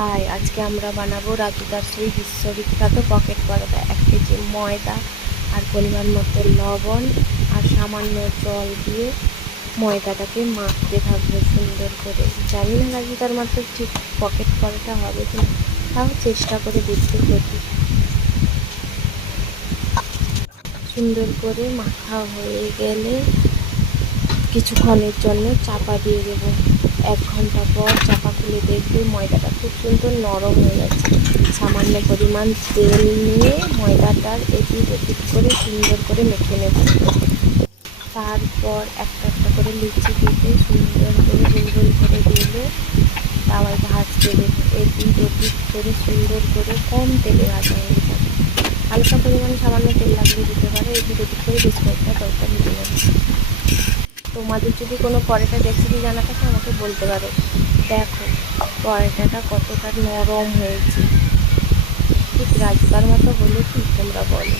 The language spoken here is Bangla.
হাই, আজকে আমরা বানাবো রাজুদার সেই বিশ্ববিখ্যাত পকেট পরোটা। 1 কেজি ময়দা আর পরিমাণ মতো লবণ আর সামান্য জল দিয়ে ময়দাটাকে মাখতে থাকবো সুন্দর করে। জানি না রাজুদার মতো ঠিক পকেট পরোটা হবে কিনা, তাও চেষ্টা করে দেখতে দেখি। সুন্দর করে মাখা হয়ে গেলে কিছুক্ষণের জন্য চাপা দিয়ে দেবো। 1 ঘন্টা পর চাপা খুলে দেখবে ময়দাটা খুব সুন্দর নরম হয়ে গেছে। সামান্য পরিমাণ তেল নিয়ে ময়দাটার এপিট ওপিট করে সুন্দর করে মেখে নেব। তারপর একটা একটা করে লুচি কেটে সুন্দর করে গোল গোল করে দিলে তাওয়ায় ভাজতে দেবো। এপিট ওপিট করে সুন্দর করে কম তেলে ভাজা হয়ে যাবে। হালকা পরিমাণে সামান্য তেল লাগলে দিতে পারো। এপিট ওপিট করে বেশ কয়েকটা তরকা ভেজে নেবে। তোমাদের যদি কোনো পরোটার রেসিপি জানা থাকে আমাকে বলতে পারো। দেখো পরোটাটা কতটা নরম হয়েছে, ঠিক রাজুদার মতো হলে কি তোমরা বলো।